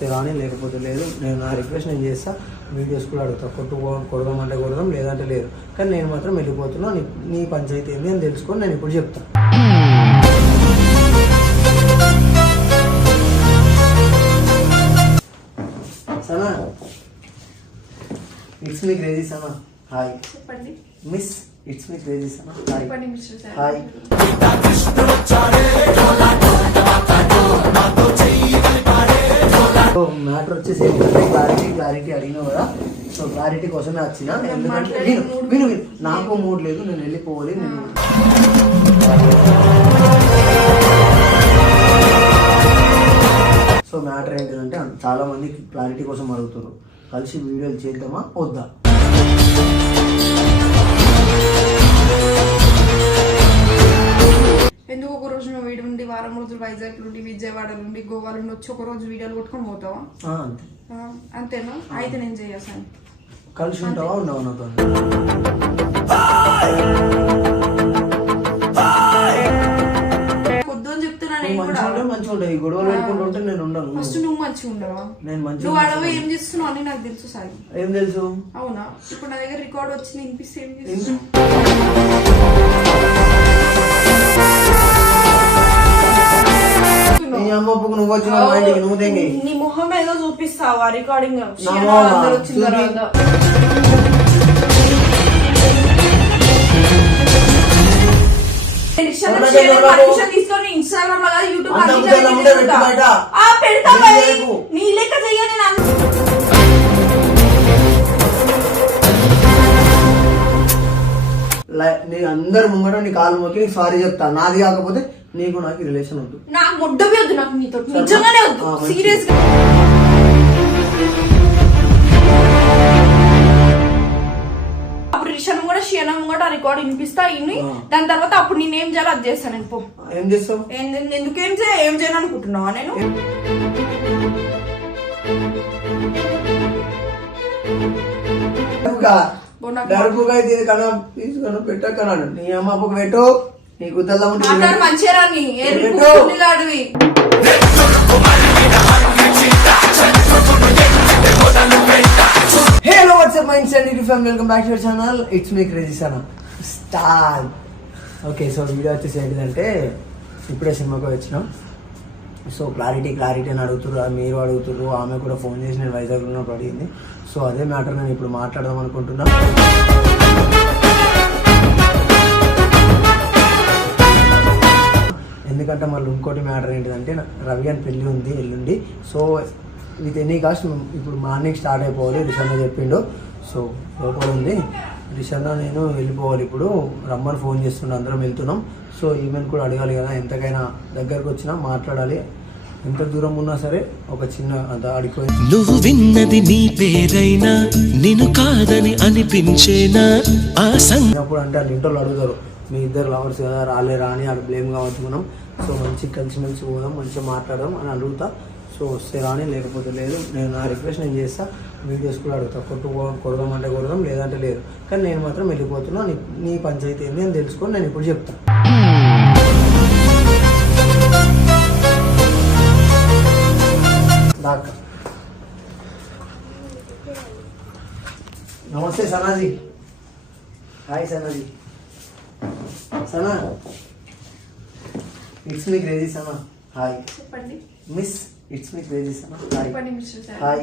వస్తే రాని, లేకపోతే లేదు. నేను నా రిక్వెస్ట్ నేను చేస్తా, వీడియోస్ కూడా అడుగుతా. కొడదామంటే కొడదాం, లేదంటే లేదు. కానీ నేను మాత్రం వెళ్ళిపోతున్నా. నీ పంచాయతీ ఏంది అని తెలుసుకొని నేను ఇప్పుడు చెప్తాను. Sana, it's me crazy Sana. Hi చెప్పండి. Miss, it's me crazy Sana. Hi చెప్పండి mister sir. Hi. So matter వచ్చేసి ఏంటంటే క్లారిటీ అడిగినా కదా. సో క్లారిటీ కోసమే వచ్చిన. ఎందుకంటే విను నాకు మూడ్ లేదు, నేను వెళ్ళిపోవాలి. సో మ్యాటర్ ఏంటిదంటే చాలా మంది క్లారిటీ కోసం అడుగుతారు, కలిసి వీడియోలు చేద్దామా వద్దా. ఎందుకు ఒక రోజు నువ్వు వీడి ఉండి, వారం రోజులు వైజాగ్ నుండి, విజయవాడ నుండి, గోవా నుండి వచ్చి ఒక రోజు వీడియోలు కొట్టుకొని పోతావా? అంతే. అంతేనా? అయితే నేను చేయాల్సాను. కలిసి ఉంటావా ఉండవా నాతో? పొద్దున చెప్తున్నా నేను కూడా. మంచిగా ఉంటాయి. ఈ గొడవలు పెట్టుకుంటూ ఉంటే నేను ఉండను. ఫస్ట్ నువ్వు మంచిగా ఉండవా? నేను మంచిగా. నువ్వు అడవ ఏం చేస్తున్నావు అని నాకు తెలుసు సార్. ఏం తెలుసు? అవునా? ఇప్పుడు నా దగ్గర రికార్డ్ వచ్చి వినిపిస్తే ఏం చేస్తున్నావు? నువ్వు వచ్చిన నువ్వు తెంగి నీ మొహం ఏదో చూపిస్తావా రికార్డింగ్ వచ్చిన తర్వాత? తీసుకొని ఇన్స్టాగ్రామ్ లో యూట్యూబ్ పెడతా. నీ లెక్క చెయ్యాలి. నీ అందరు ముంగట నీ కాలు మొక్కి సారీ చెప్తా. నాది కాకపోతే నీకు నాకు రిలేషన్ ఉంటుంది. నాకు ముడ్డవి వద్దు, నాకు నీతో నిజంగానే వద్దు, సీరియస్ గా. అప్పుడు రిషన్ కూడా షియనం కూడా రికార్డ్ వినిపిస్తా ఇన్ని. దాని తర్వాత అప్పుడు నేనేం చేయాలో అది చేస్తాను. నేను పో. ఏం చేస్తావు? ఎందుకేం ఏం చేయను అనుకుంటున్నావా? నేను డరుపుగా దీనికన్నా తీసుకొని పెట్టకన్నాడు. నీ అమ్మ అప్పకు పెట్టు. నీకు మంచిగా hello WhatsApp mind set welcome back to your channel. It's me crazy Sana star. Okay, so video వచ్చేసి ఏంటంటే ఇప్పుడే సినిమాకి వచ్చినాం. సో క్లారిటీ అని అడుగుతున్నారు, మీరు అడుగుతున్నారు. ఆమె కూడా ఫోన్ చేసి నేను వైజాగ్ ఉన్నప్పుడు అడిగింది. సో అదే మ్యాటర్ నేను ఇప్పుడు మాట్లాడదాం అనుకుంటున్నా. ఎందుకంటే మళ్ళీ ఇంకోటి మ్యాటర్ ఏంటిదంటే రవి అని పెళ్ళి ఉంది ఎల్లుండి. సో విత్ ఎనీ కాస్ట్ ఇప్పుడు మార్నింగ్ స్టార్ట్ అయిపోవాలి. రిషన్న చెప్పిండు. సో లోపల ఉంది రిషన్న, నేను వెళ్ళిపోవాలి. ఇప్పుడు రమ్మని ఫోన్ చేస్తుండే, అందరం వెళ్తున్నాం. సో ఈమెను కూడా అడగాలి కదా, ఎంతకైనా దగ్గరకు వచ్చినా మాట్లాడాలి. ఎంత దూరం ఉన్నా సరే ఒక చిన్న అంత అడిగిపోయి. నువ్వు విన్నది నీ పేరైనా నిన్ను కాదని అనిపించేనా అప్పుడు అంటే వాళ్ళు ఇంట్లో అడుగుతారు, మీ ఇద్దరు లవర్స్ కదా రాలేరా అని. అక్కడ బ్లేమ్ కావచ్చు మనం. సో మంచిగా కలిసిమెలిసి పోదాం, మంచిగా మాట్లాడదాం అని అడుగుతా. సో వస్తే రాని, లేకపోతే లేదు. నేను నా రిక్వెస్ట్ నేను చేస్తా, వీడియోస్ కూడా అడుగుతా. కొడదామంటే కొడదాం, లేదంటే లేదు. కానీ నేను మాత్రం వెళ్ళిపోతున్నా. నీ పంచాయతీ ఏంది అని తెలుసుకొని నేను ఇప్పుడు చెప్తాను. దాకా నమస్తే Sanaji. Hi Sanaji. Sana, it's me crazy Sana. Hi. చెప్పండి. Miss, it's me crazy Sana. Hi. చెప్పండి mister sir. Hi.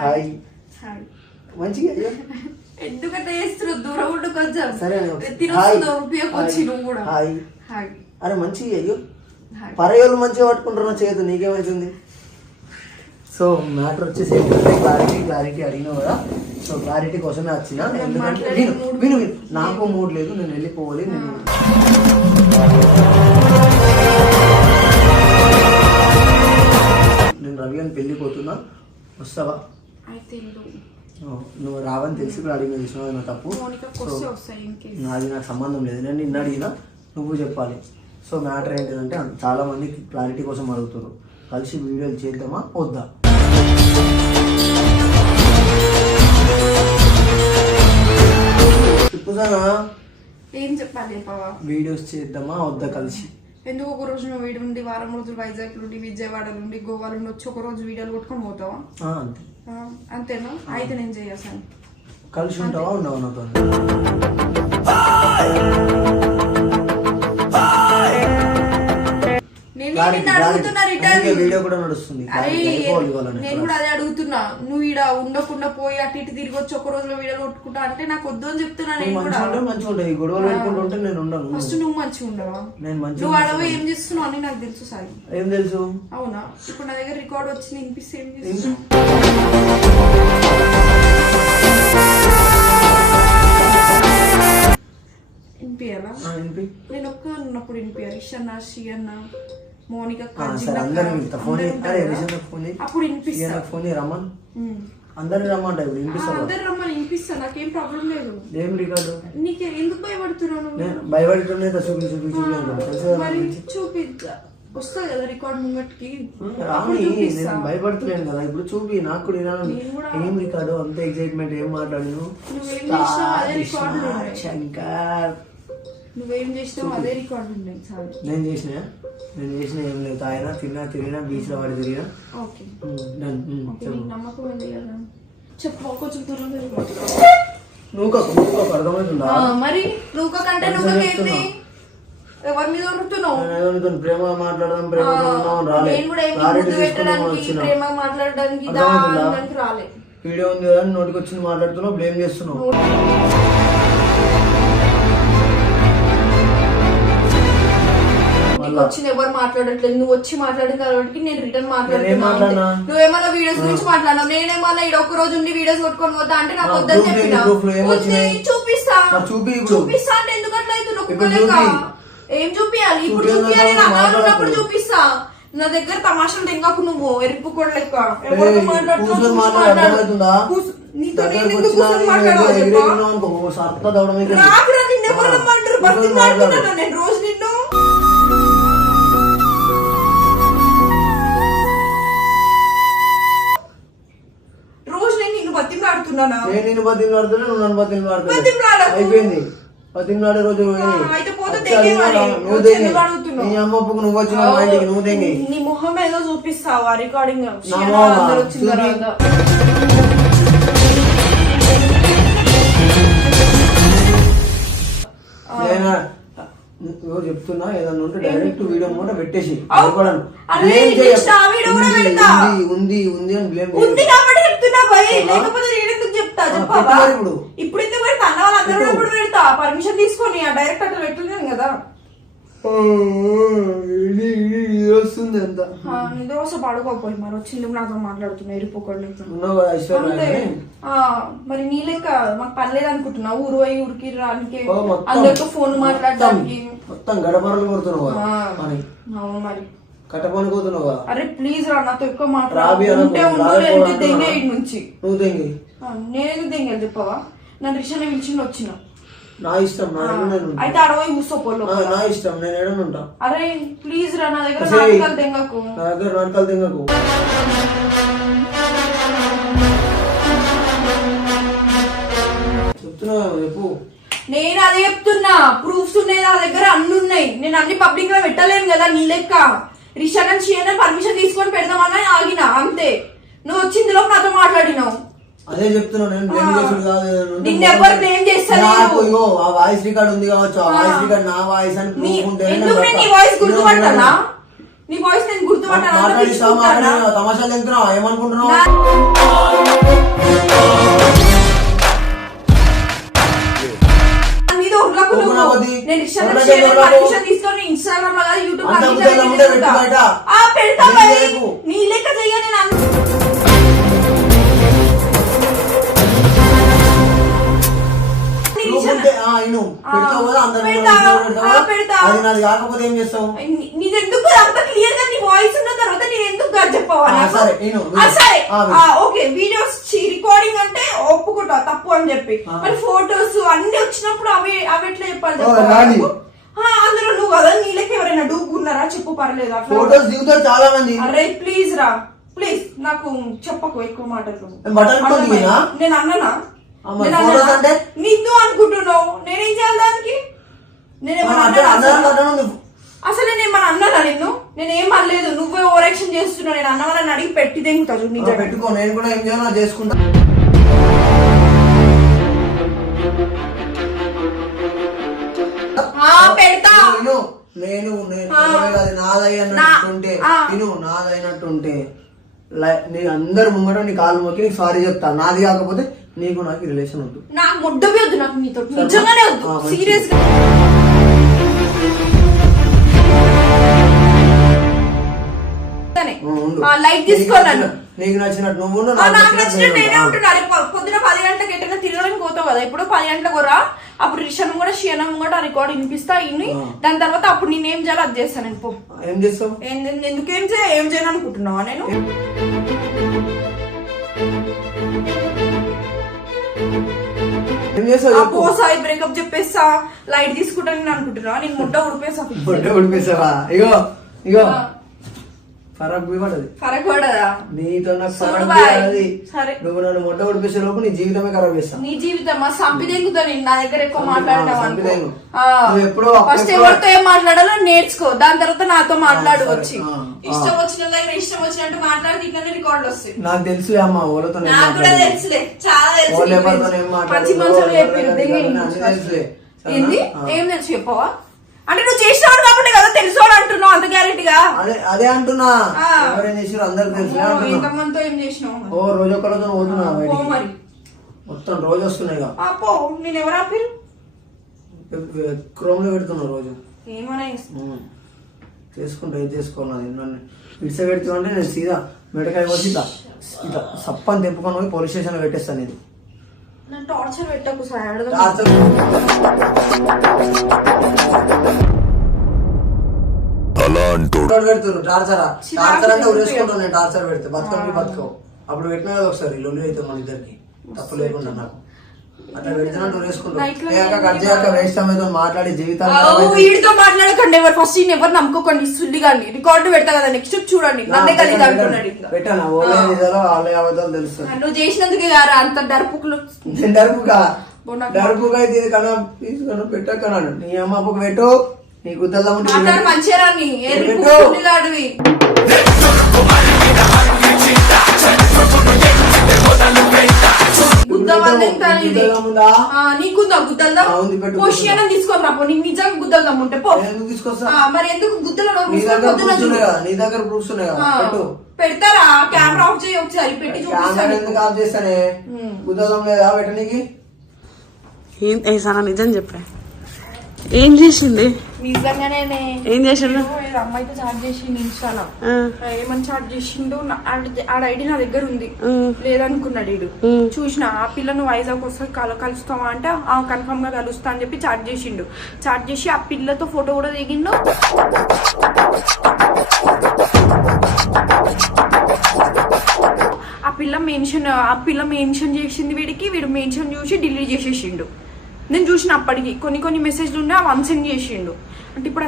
Hi. Hi. మంచిగా ఎందుకంటే చేస్తున్నావు? దూరం ఉండు కొంచెం. సరే వచ్చి నువ్వు కూడా. హాయ్. హాయ్. అరే మంచిగా అయ్యో, పరయోళ్ళు మంచిగా పట్టుకుంటున్నా చేతు, నీకేమవుతుంది? సో మ్యాటర్ వచ్చేసి ఏంటంటే క్లారిటీ అడిగినా కదా. సో క్లారిటీ కోసమే వచ్చిన. ఎందుకంటే విను నాకు మూడ్ లేదు, నేను వెళ్ళిపోవాలి. నేను రవి అని పెళ్ళిపోతున్నా, వస్తావా? నువ్వు రావని తెలిసి కూడా అడిగిన విషయం నా తప్పు. అది నాకు సంబంధం లేదు. నేను నిన్న అడిగినా, నువ్వు చెప్పాలి. సో మ్యాటర్ ఏంటిదంటే చాలా మంది క్లారిటీ కోసం అడుగుతారు, కలిసి వీడియోలు చేద్దామా వద్దా. చెప్పుసానా ఏం చెప్పాలి చెప్పవా? వీడియోస్ చేద్దామా వద్దా కలిసి? ఎందుకు ఒక రోజు నువ్వు వీడి ఉండి వారం రోజులు వైజాగ్ నుండి విజయవాడ నుండి గోవా నుండి వచ్చి ఒక రోజు వీడియోలు కొట్టుకొని పోతావా? అంతే. అంతేనా? అయితే నేను చేయాల్సాను. కలిసి ఉంటావా ఉండవా నాతో? వీడియో కూడా నడుస్తుంది. నేను కూడా అదే అడుగుతున్నా. నువ్వు ఈడ ఉండకుండా పోయి అటు ఇటు తిరిగి వచ్చి ఒక రోజులో వీడియోలు కొట్టుకుంటా అంటే నాకు వద్దు అని చెప్తున్నా. నేను కూడా మంచిగా ఉంటాయి గొడవలు పెట్టుకుంటుంటే నేను ఉండను. ఫస్ట్ నువ్వు మంచిగా ఉండవా? నువ్వు అడవి ఏం చేస్తున్నావు అని నాకు తెలుసు సాయి. ఏం తెలుసు? అవునా? ఇప్పుడు నా దగ్గర రికార్డ్ వచ్చి వినిపిస్తే ఏం చేస్తున్నావు? వినిపియాలా? నేను ఒక్క ఉన్నప్పుడు వినిపియాలి. ఇషన్న షియన్న మోనిక అప్పుడు రమ్మన్ అందరు రమ్మంటా ఇప్పుడు అందరు రమ్మని వినిపిస్తా. నాకేం ప్రాబ్లం లేదు. ఏం రికార్డు? నీకు ఎందుకు భయపడుతున్నాను? చూపిద్దా వస్తుంది కదా రికార్డ్ ముంగట్కి. భయపడుతున్నాను కదా ఇప్పుడు చూపి. నాకు కూడా ఏం రికార్డు అంత ఎక్సైట్మెంట్ ఏం మాట్లాడిను. శంకర్ నువ్వేం చేసినావు అదే రికార్డు ఉన్నాయి. నేను చేసిన ఏం లేదు. తాగినా తిన్నా తిరిగినా బీచ్ లో వాడి తిరిగినా. నమ్మకం ఉంది కదా. చెప్పు కొంచెం త్వరగా. నువ్వు అర్థమవుతుందా? మరి నువ్వు కంటే నువ్వు ఎవరి మీద ఉంటున్నావు? ప్రేమ మాట్లాడదాం ప్రేమ ప్రేమ మాట్లాడడానికి రాలే. వీడియో ఉంది కదా నోటికి వచ్చింది మాట్లాడుతున్నావు, బ్లేమ్ చేస్తున్నావు. వచ్చింది ఎవరు మాట్లాడట్లేదు. నువ్వు వచ్చి మాట్లాడిన కాబట్టి నేను రిటర్న్ మాట్లాడుతున్నా. నువ్వేమన్నా వీడియోస్ గురించి మాట్లాడినావు. నేనేమన్నా ఇక్కడ ఒక్క రోజు ఉండి వీడియోస్ కొట్టుకొని పోతా అంటే నాకు వద్దని చెప్పినా. చూపిస్తా చూపిస్తా అంటే ఎందుకు అట్లా అవుతున్నావు? ఏం చూపియాలి? ఇప్పుడు చూపియాలి. ఉన్నప్పుడు చూపిస్తా. నా దగ్గర తమాషాలు తెంగకు. నువ్వు ఎరుపు కూడా లెక్క ఎవరితో మాట్లాడుతున్నావు? నీతో నేను రోజు నిన్ను బతిమలాడుతున్నానా? నేను బతిమలాడుతున్నా, నువ్వు నన్ను బతిమలాడుతున్నా. అయిపోయింది. బతిమలాడే రోజు నీ అమ్మకు నువ్వు వచ్చిన ఇంటికి నువ్వు తెంగి నీ మొహం ఏదో చూపిస్తావా రికార్డింగ్? చెప్తున్నా ఏదన్నా ఉంటే డైరెక్ట్ వీడియో మూట పెట్టేసి ఉంది ఉంది అని బ్లేమ్ ఇప్పుడు ఎందుకు పెడతా? అన్న వాళ్ళందరూ ఇప్పుడు పెడతా. పర్మిషన్ తీసుకొని డైరెక్ట్ అట్లా పెట్టున్నాను కదా. వస్తుంది అంత నిద్ర పడుకోపోయి మరి వచ్చింది నాతో మాట్లాడుతున్నా ఎరిపోకండి. మరి నీ లెక్క మాకు పర్లేదు అనుకుంటున్నా. ఊరు పోయి ఊరికి రానికి అందరితో ఫోన్ మాట్లాడడానికి మొత్తం గడపరలు కొడుతున్నావు. అవును మరి కట్టపని పోతున్నావా? అరే ప్లీజ్ రా నాతో ఎక్కువ మాట్లాడుతుంటే దెంగే నుంచి నువ్వు దెంగి నేను దెంగలు చెప్పవా? నన్ను రిషన్ పిలిచిండి వచ్చిన. నా ఇష్టం. అయితే అడవి కూర్చోపోలో నా ఇష్టం. నేను ఏడని ఉంటా. అరే ప్లీజ్ రా నా దగ్గర నాటకాలు దెంగకు. నా దగ్గర నాటకాలు దెంగకు. చెప్తున్నా చెప్పు. నేను అదే చెప్తున్నా. ప్రూఫ్స్ ఉన్నాయి నా దగ్గర, అన్ని ఉన్నాయి. నేను అన్ని పబ్లిక్ లో పెట్టలేను కదా నీ లెక్క. రిషన్ అని షియన్ పర్మిషన్ తీసుకొని పెడదామని ఆగినా అంతే. నువ్వు వచ్చిందిలో నాతో మాట్లాడినావు. అదే చెప్తున్నా. నిన్నెవ్వరు బ్లేమ్ చేస్తారు. ఆ వాయిస్ రికార్డ్ ఉంది కావచ్చు. ఆ వాయిస్ రికార్డ్ నా వాయిస్ అని నీ వాయిస్ గుర్తుపట్టానా? నీ వాయిస్ నేను గుర్తుపట్టానా? తమాషాలు తింటున్నావు ఏమనుకుంటున్నావు? తీసుకొని ఇన్స్టాగ్రామ్ లో యూట్యూబ్ పెడతా. నీ లెక్క చెయ్య. కాకపోతే ఏం చేస్తావు? నీదెందుకు అంత క్లియర్ గా నీ వాయిస్ ఉన్న తర్వాత నేను ఎందుకు ఓకే వీడియోస్ రికార్డింగ్ అంటే ఒప్పుకుంటా తప్పు అని చెప్పి. మరి ఫోటోస్ అన్ని వచ్చినప్పుడు అవి ఎట్లా చెప్పాలి? అందులో నువ్వు కదా నీ లెక్క ఎవరైనా డూగున్నారా చెప్పు పర్లేదు. చాలా మంది. అరే ప్లీజ్ రా ప్లీజ్ నాకు చెప్పకు ఎక్కువ మాటలు. నేను అన్ననా? నీతో అనుకుంటున్నావు నేనేం చేయాలి దానికి? అసలు నేను ఏమన్నా అన్నానా నిన్ను? నేనేం అనలేదు, నువ్వే ఓవర్ యాక్షన్ చేస్తున్నావు. నేను అన్నవాళ్ళని అడిగి పెట్టి తెంగుతాను నిజంగా. పెట్టుకో, నేను కూడా ఏం చేయాలో చేసుకుంటా. పెడతా నేను అది నాదైనట్టుంటే నాదైనట్టుంటే నీ అందరు ముంగట నీ కాలు మొక్కి నీకు సారీ చెప్తా. నాది కాకపోతే నీకు నాకు రిలేషన్ ఉంటుంది. నాకు ముద్దవి వద్దు, నాకు నీతో నిజంగానే వద్దు, సీరియస్ గా. లైట్ తీసుకోను, నీకు నచ్చినట్టు నువ్వు నాకు నచ్చినట్టు నేనే ఉంటున్నాను. పొద్దున 10 గంటలకు ఎట్లా తిరగడానికి పోతావు కదా, ఇప్పుడు 10 గంటలకు రా, అప్పుడు రిషన్ కూడా షియనం కూడా రికార్డ్ వినిపిస్తా ఇన్ని. దాని తర్వాత అప్పుడు నేనేం చేయాలో అది చేస్తాను. నేను పో. ఏం చేస్తావు? ఎందుకేం ఏం చేయను అనుకుంటున్నావా? నేను పోసాయి బ్రేకప్ చెప్పేస్తా, లైట్ తీసుకుంటాను అనుకుంటున్నా. నేను ముడ్డ ఉడిపేసావా? ఇగో ఇగో ఫరక్ పడదు. ఫరక్ పడదా? నీతో నాకు ఫరక్ పడది. నువ్వు నన్ను మొట్ట ఉడిపేసే లోపు నీ జీవితమే ఖరాబ్ చేస్తాను. నీ జీవితం సంపిదెంగుతా. నేను నా దగ్గర ఎక్కువ మాట్లాడినావు. ఎప్పుడో ఫస్ట్ ఎవరితో ఏం మాట్లాడాలో నేర్చుకో, దాని తర్వాత నాతో మాట్లాడు. వచ్చి ఇష్టం వచ్చిన దగ్గర ఇష్టం వచ్చినట్టు మాట్లాడితే ఇట్లనే రికార్డులు వస్తాయి. నాకు తెలుసులే అమ్మా, ఓలతో నాకు కూడా తెలుసులే, చాలా తెలుసు. పచ్చి మనుషులు తెలుసులే. ఏంది ఏం తెలుసు చెప్పవా? అంటే నువ్వు చేసినావు కాబట్టి కదా తెలుసు అని అంటున్నావు అంత గ్యారెంటీగా. అదే అంటున్నా, ఎవరేం చేసినారు అందరు తెలుసు. ఎంతమందితో ఏం చేసినావు? ఓ రోజు ఒక రోజు పోతున్నా మరి మొత్తం రోజు వస్తున్నాయి. పో. నేను ఎవరు ఆపిరు? క్రోమ్ లో పెడుతున్నా రోజు. ఏమన్నా చేసుకుంటా, ఏది చేసుకోవాలి. నన్ను ఇడిస పెడుతూ అంటే నేను సీదా మెడకాయ వచ్చి ఇట్లా సప్పని తెంపుకొని పోయి పోలీస్ స్టేషన్ లో పెట్టేస్తాను. ఇది టార్చర్ పెట్టకు సార్. పెడుతున్నాను టార్చరా? టార్చర్ అంటే ఉరేసుకుంటాను నేను. టార్చర్ పెడితే బతుకని బతుకవు. అప్పుడు పెట్టినా కదా ఒకసారి లొల్లి అయితే మన ఇద్దరికి తప్పు లేకుండా. నాకు అట్లా పెడుతున్నట్టు ఉరేసుకుంటాను. మాట్లాడి జీవితాలు వీడితో మాట్లాడకండి. ఎవరు ఫస్ట్ ఎవరు నమ్ముకోకండి. సుల్లిగాండి రికార్డు పెడతా కదా, నెక్స్ట్ చూడండి. పెట్టాను వాళ్ళ అబద్ధాలు తెలుసు. నువ్వు చేసినందుకే అంత డర్పుకులు. డర్పుగా అయితే కన్నా తీసుకొని పెట్టకన్నాడు. నీ అమ్మ అప్పుకు పెట్టు, నీ గుద్దల్లా మంచిగా నీకుందా గుద్దల్దా? తీసుకొని రాపో. నీకు నిజంగా గుద్దలు దమ్ముంటే పో. మరి ఎందుకు గుద్దలు నీ దగ్గర ప్రూఫ్స్ పెడతారా? కెమెరా ఆఫ్ చేయి ఒకసారి, పెట్టి చూపిస్తాను. ఎందుకు ఆఫ్ చేస్తానే? గుద్దలం లేదా పెట్టనీకి? నిజం చెప్పా. ఏం చేసింది? నిజంగానే ఏం చేసిండు? అమ్మాయితో చాట్ చేసిండు ఇన్స్టాలో. ఏమని చాట్ చేసిండు? ఆడ ఐడి నా దగ్గర ఉంది లేదనుకున్నాడు వీడు. చూసిన ఆ పిల్లను వైజాగ్ వస్తే కలుస్తావా అంటే కన్ఫర్మ్ గా కలుస్తా అని చెప్పి చాట్ చేసిండు. చాట్ చేసి ఆ పిల్లతో ఫోటో కూడా దిగిండు. ఆ పిల్ల మెన్షన్ చేసింది వీడికి. వీడు మెన్షన్ చూసి డిలీట్ చేసేసిండు. నేను చూసిన అప్పటికి కొన్ని మెసేజ్లు ఉన్నాయి, అవి అన్సెండ్ చేసిండు. అంటే ఇప్పుడు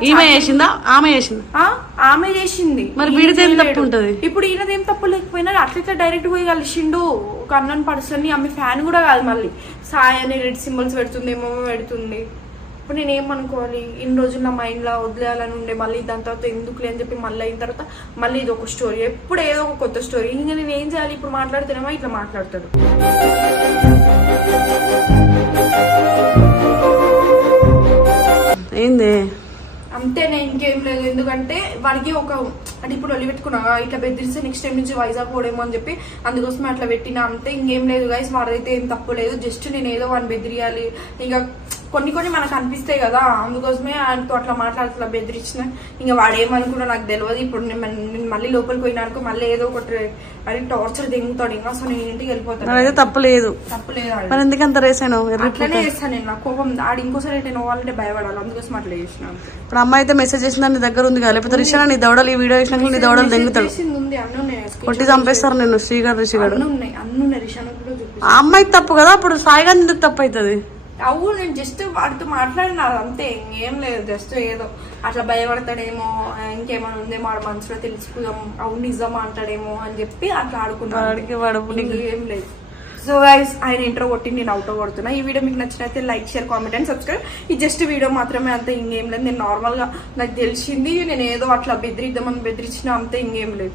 ఆమె చేసింది. మరి వీడిదేం తప్పు ఉంటది? ఇప్పుడు ఈయనదేం తప్పు లేకపోయినా అట్లా డైరెక్ట్ పోయి కలిసిండు ఒక అన్నోన్ పర్సన్ ని. ఆమె ఫ్యాన్ కూడా కాదు, మళ్ళీ సాయి అని రెడ్ సింబల్స్ పెడుతుంది, ఏమో పెడుతుంది. ఇప్పుడు నేను ఏమనుకోవాలి? ఇన్ని రోజులు నా మైండ్ లో వదిలేయాలని ఉండే, మళ్ళీ దాని తర్వాత ఎందుకులే అని చెప్పి మళ్ళీ అయిన తర్వాత మళ్ళీ ఇది ఒక స్టోరీ, ఎప్పుడు ఏదో ఒక కొత్త స్టోరీ. ఇంకా నేను ఏం చేయాలి? ఇప్పుడు మాట్లాడుతున్నామో ఇట్లా మాట్లాడతాడు. ఏంది అంతేనే, ఇంకేం లేదు. ఎందుకంటే వాడికి అంటే ఇప్పుడు వల్లి పెట్టుకున్నా ఇట్లా బెదిరిస్తే నెక్స్ట్ టైం నుంచి వైజాగ్ పోడేమో అని చెప్పి అందుకోసమే అట్లా పెట్టినా. అంతే, ఇంకేం లేదు గైస్. వాడైతే ఏం తప్పు లేదు. జస్ట్ నేను ఏదో వాడిని బెదిరియాలి. ఇంకా కొన్ని మనకు అనిపిస్తాయి కదా, అందుకోసమే ఆయనతో అట్లా మాట్లాడుతున్నా, బెదిరించిన. ఇంకా వాడేమనుకున్నా నాకు తెలియదు. ఇప్పుడు నేను మళ్ళీ లోపలికి పోయినానుకో మళ్ళీ ఏదో ఒకటి అది టార్చర్ దిగుతాడు. ఇంకా అసలు నేను ఇంటికి వెళ్ళిపోతాను. తప్పలేదు. మరి ఎందుకంత రేసాను? అట్లనే చేస్తాను నేను. నాకు కోపం ఆడు ఇంకోసారి అయితే నవ్వాలంటే భయపడాలి, అందుకోసం అట్లా చేసినాను. ఇప్పుడు అమ్మాయి అయితే మెసేజ్ చేసిందా నీ దగ్గర ఉంది కదా? లేకపోతే రిషానా నీ దవడలు ఈ వీడియో చేసినాక నీ దవడలు దెంగుతాడు, కొట్టి చంపేస్తారు నేను. శ్రీగాడు ఆ అమ్మాయి తప్పు కదా, అప్పుడు సాయిగా ఎందుకు తప్పు అవుతుంది? అవు నేను జస్ట్ వాడితో మాట్లాడినా అంతే, ఇంకేం లేదు. జస్ట్ ఏదో అట్లా భయపడతాడేమో, ఇంకేమైనా ఉందేమో వాడు మనసులో తెలుసుకుందాం, అవును నిజమా అంటాడేమో అని చెప్పి అట్లా ఆడుకున్నాడు. ఏం లేదు. సో గైస్ ఆయన ఇంట్రో కొట్టి నేను అవుటో కొడుతున్నా. ఈ వీడియో మీకు నచ్చినైతే like share comment and subscribe. ఈ జస్ట్ వీడియో మాత్రమే, అంతే, ఇంకేం లేదు. నేను నార్మల్ గా నాకు తెలిసింది, నేను ఏదో అట్లా బెదిరిద్దామని బెదిరించిన, అంతే, ఇంకేం లేదు.